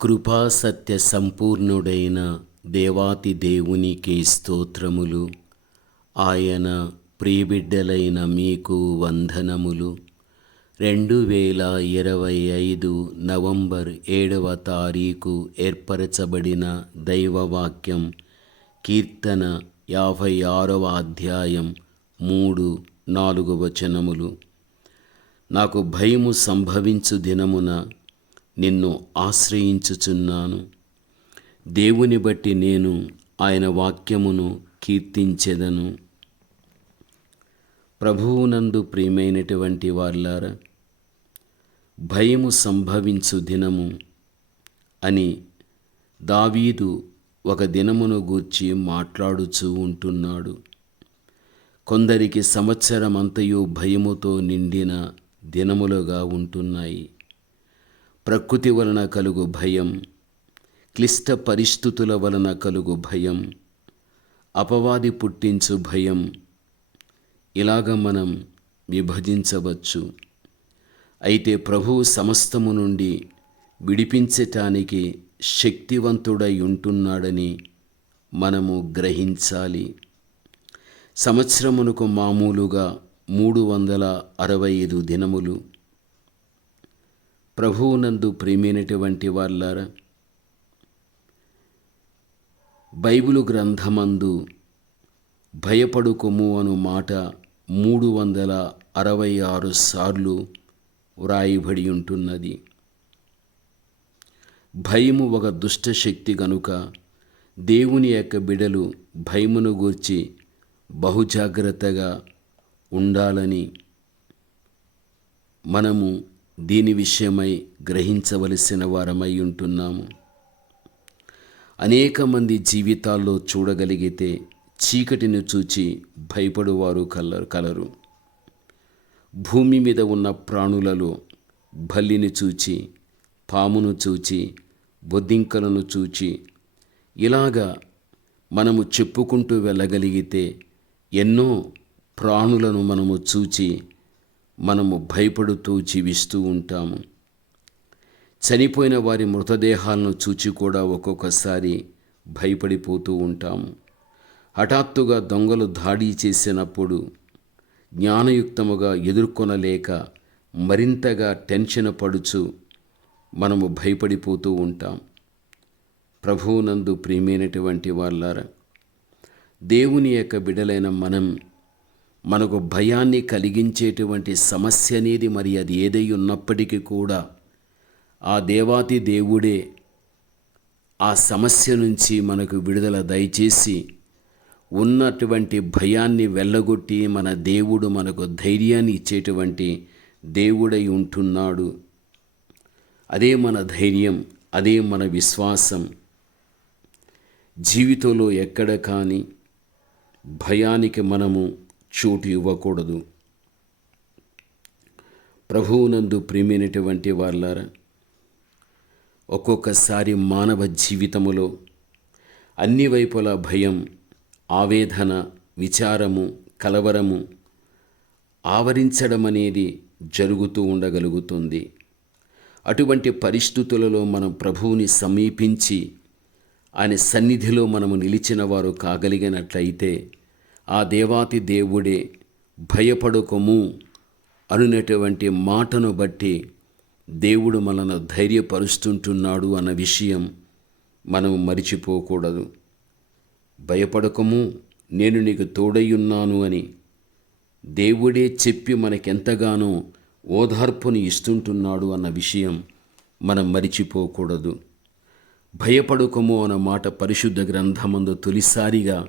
కృపాసత్య సంపూర్ణుడైన దేవాతి దేవునికి స్తోత్రములు. ఆయన ప్రియబిడ్డలైన మీకు వందనములు. రెండు వేల ఇరవై ఐదు నవంబర్ ఏడవ తారీఖు ఏర్పరచబడిన దైవవాక్యం కీర్తన యాభై ఆరవ అధ్యాయం మూడు నాలుగు వచనములు. నాకు భయము సంభవించు దినమున నిన్ను ఆశ్రయించుచున్నాను. దేవుని బట్టి నేను ఆయన వాక్యమును కీర్తించెదను. ప్రభువునందు ప్రియమైనటువంటి వార్లారా భయము సంభవించు దినము అని దావీదు ఒక దినమును గూర్చి మాట్లాడుచూ ఉంటున్నాడు. కొందరికి సంవత్సరమంతయు భయముతో నిండిన దినములుగా ఉంటున్నాయి. ప్రకృతి వలన కలుగు భయం క్లిష్ట పరిస్థితుల వలన కలుగు భయం అపవాది పుట్టించు భయం ఇలాగ మనం విభజించవచ్చు. అయితే ప్రభువు సమస్తము నుండి విడిపించటానికి శక్తివంతుడై ఉంటున్నాడని మనము గ్రహించాలి. సంవత్సరమునకు మామూలుగా మూడు వందల అరవై ఐదు దినములు ప్రభువునందు ప్రేమైనటువంటి వాళ్ళారా బైబిలు గ్రంథమందు భయపడుకొము అను మాట మూడు వందల అరవై ఆరు సార్లు వ్రాయబడి ఉంటున్నది. భయము ఒక దుష్ట శక్తి గనుక దేవుని యొక్క బిడలు భయమును గూర్చి బహుజాగ్రత్తగా ఉండాలని మనము దీని విషయమై గ్రహించవలసిన వారమై ఉంటున్నాము. అనేక మంది జీవితాల్లో చూడగలిగితే చీకటిని చూచి భయపడువారు కలరు కలరు. భూమి మీద ఉన్న ప్రాణులలో బల్లిని చూచి పామును చూచి బొద్దింకలను చూచి ఇలాగా మనము చెప్పుకుంటూ వెళ్ళగలిగితే ఎన్నో ప్రాణులను మనము చూచి మనము భయపడుతూ జీవిస్తూ ఉంటాము. చనిపోయిన వారి మృతదేహాలను చూచి కూడా ఒక్కొక్కసారి భయపడిపోతూ ఉంటాము. హఠాత్తుగా దొంగలు దాడి చేసినప్పుడు జ్ఞానయుక్తముగా ఎదుర్కొనలేక మరింతగా టెన్షన్ పడుచు మనము భయపడిపోతూ ఉంటాం. ప్రభువునందు ప్రియమైనటువంటి వాళ్ళారా దేవుని యొక్క బిడలైన మనం మనకు భయాన్ని కలిగించేటువంటి సమస్య అనేది మరి అది ఏదై ఉన్నప్పటికీ కూడా ఆ దేవాతి దేవుడే ఆ సమస్య నుంచి మనకు విడుదల దయచేసి ఉన్నటువంటి భయాన్ని వెళ్ళగొట్టి మన దేవుడు మనకు ధైర్యాన్ని ఇచ్చేటువంటి దేవుడై ఉంటున్నాడు. అదే మన ధైర్యం అదే మన విశ్వాసం. జీవితంలో ఎక్కడ కానీ భయానికి మనము చోటు ఇవ్వకూడదు. ప్రభువునందు ప్రేమైనటువంటి వాళ్ళారా ఒక్కొక్కసారి మానవ జీవితములో అన్ని వైపుల భయం ఆవేదన విచారము కలవరము ఆవరించడం అనేది జరుగుతూ ఉండగలుగుతుంది. అటువంటి పరిస్థితులలో మనం ప్రభువుని సమీపించి ఆయన సన్నిధిలో మనము నిలిచిన వారు కాగలిగినట్లయితే ఆ దేవాతి దేవుడే భయపడకము అనునటువంటి మాటను బట్టి దేవుడు మనను ధైర్యపరుస్తుంటున్నాడు అన్న విషయం మనం మరిచిపోకూడదు. భయపడకము నేను నీకు తోడయ్యున్నాను అని దేవుడే చెప్పి మనకెంతగానో ఓదార్పుని ఇస్తుంటున్నాడు అన్న విషయం మనం మరిచిపోకూడదు. భయపడకము అన్న మాట పరిశుద్ధ గ్రంథమందు తొలిసారిగా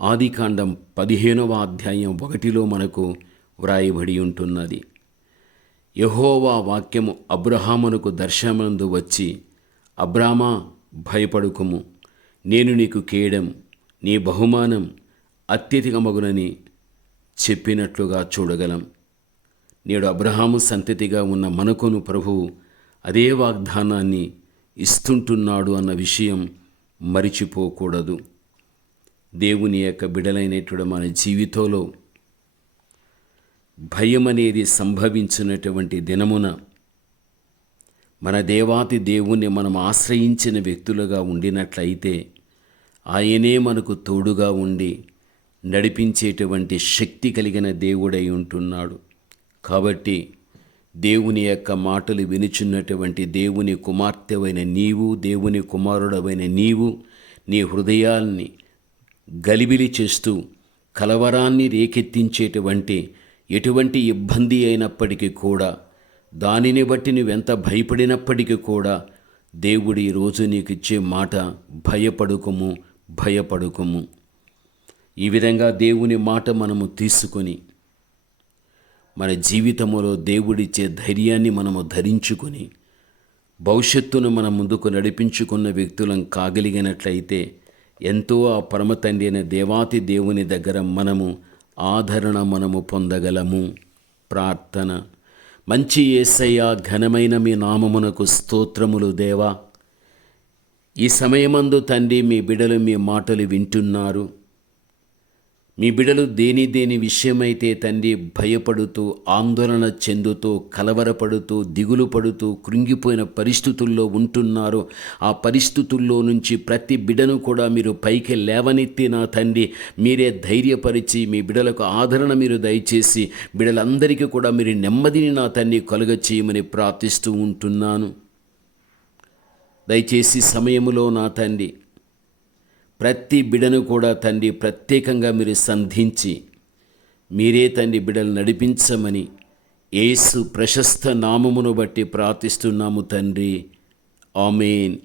ఆదికాండం పదిహేనవ అధ్యాయం ఒకటిలో మనకు వ్రాయబడి ఉంటున్నది. యహోవా వాక్యము అబ్రహామునకు దర్శనమందు వచ్చి అబ్రామా భయపడుకుము. నేను నీకు కేయడం నీ బహుమానం అత్యధికమగునని చెప్పినట్లుగా చూడగలం. నేడు అబ్రహాము సంతతిగా ఉన్న మనకును ప్రభువు అదే వాగ్దానాన్ని ఇస్తుంటున్నాడు అన్న విషయం మరిచిపోకూడదు. దేవుని యొక్క బిడలైనటువంటి మన జీవితంలో భయం అనేది సంభవించినటువంటి దినమున మన దేవాతి దేవుణ్ణి మనం ఆశ్రయించిన వ్యక్తులుగా ఉండినట్లయితే ఆయనే మనకు తోడుగా ఉండి నడిపించేటువంటి శక్తి కలిగిన దేవుడై ఉంటున్నాడు. కాబట్టి దేవుని యొక్క మాటలు వినుచున్నటువంటి దేవుని కుమార్తెవైన నీవు దేవుని కుమారుడవైన నీవు నీ హృదయాల్ని గలిబిలి చేస్తూ కలవరాన్ని రేకెత్తించేటువంటి ఎటువంటి ఇబ్బంది అయినప్పటికీ కూడా దానిని బట్టి నువ్వెంత భయపడినప్పటికీ కూడా దేవుడి రోజు నీకు ఇచ్చే మాట భయపడుకుము భయపడుకుము. ఈ విధంగా దేవుని మాట మనము తీసుకొని మన జీవితంలో దేవుడిచ్చే ధైర్యాన్ని మనము ధరించుకొని భవిష్యత్తును మన ముందుకు నడిపించుకున్న వ్యక్తులం కాగలిగినట్లయితే ఎంతో ఆ పరమ తండ్రి అయిన దేవాతి దేవుని దగ్గర మనము ఆదరణ మనము పొందగలము. ప్రార్థన. మంచి ఏసయ్య ఘనమైన మీ నామమునకు స్తోత్రములు దేవా. ఈ సమయమందు తండ్రి మీ బిడలు మీ మాటలు వింటున్నారు. మీ బిడలు దేని దేని విషయమైతే తండ్రి భయపడుతూ ఆందోళన చెందుతూ కలవరపడుతూ దిగులు పడుతూ కృంగిపోయిన పరిస్థితుల్లో ఉంటున్నారో ఆ పరిస్థితుల్లో నుంచి ప్రతి బిడను కూడా మీరు పైకి లేవనెత్తి నా తండ్రి మీరే ధైర్యపరిచి మీ బిడలకు ఆదరణ మీరు దయచేసి బిడలందరికీ కూడా మీరు నెమ్మదిని నా తండ్రి కలుగ చేయమని ప్రార్థిస్తూ ఉంటున్నాను. దయచేసి సమయములో నా తండ్రి ప్రతి బిడను కూడా తండ్రి ప్రత్యేకంగా మీరు సంధించి మీరే తండ్రి బిడలు నడిపించమని ఏసు ప్రశస్త నామమును బట్టి ప్రార్థిస్తున్నాము తండ్రి. ఆమెన్.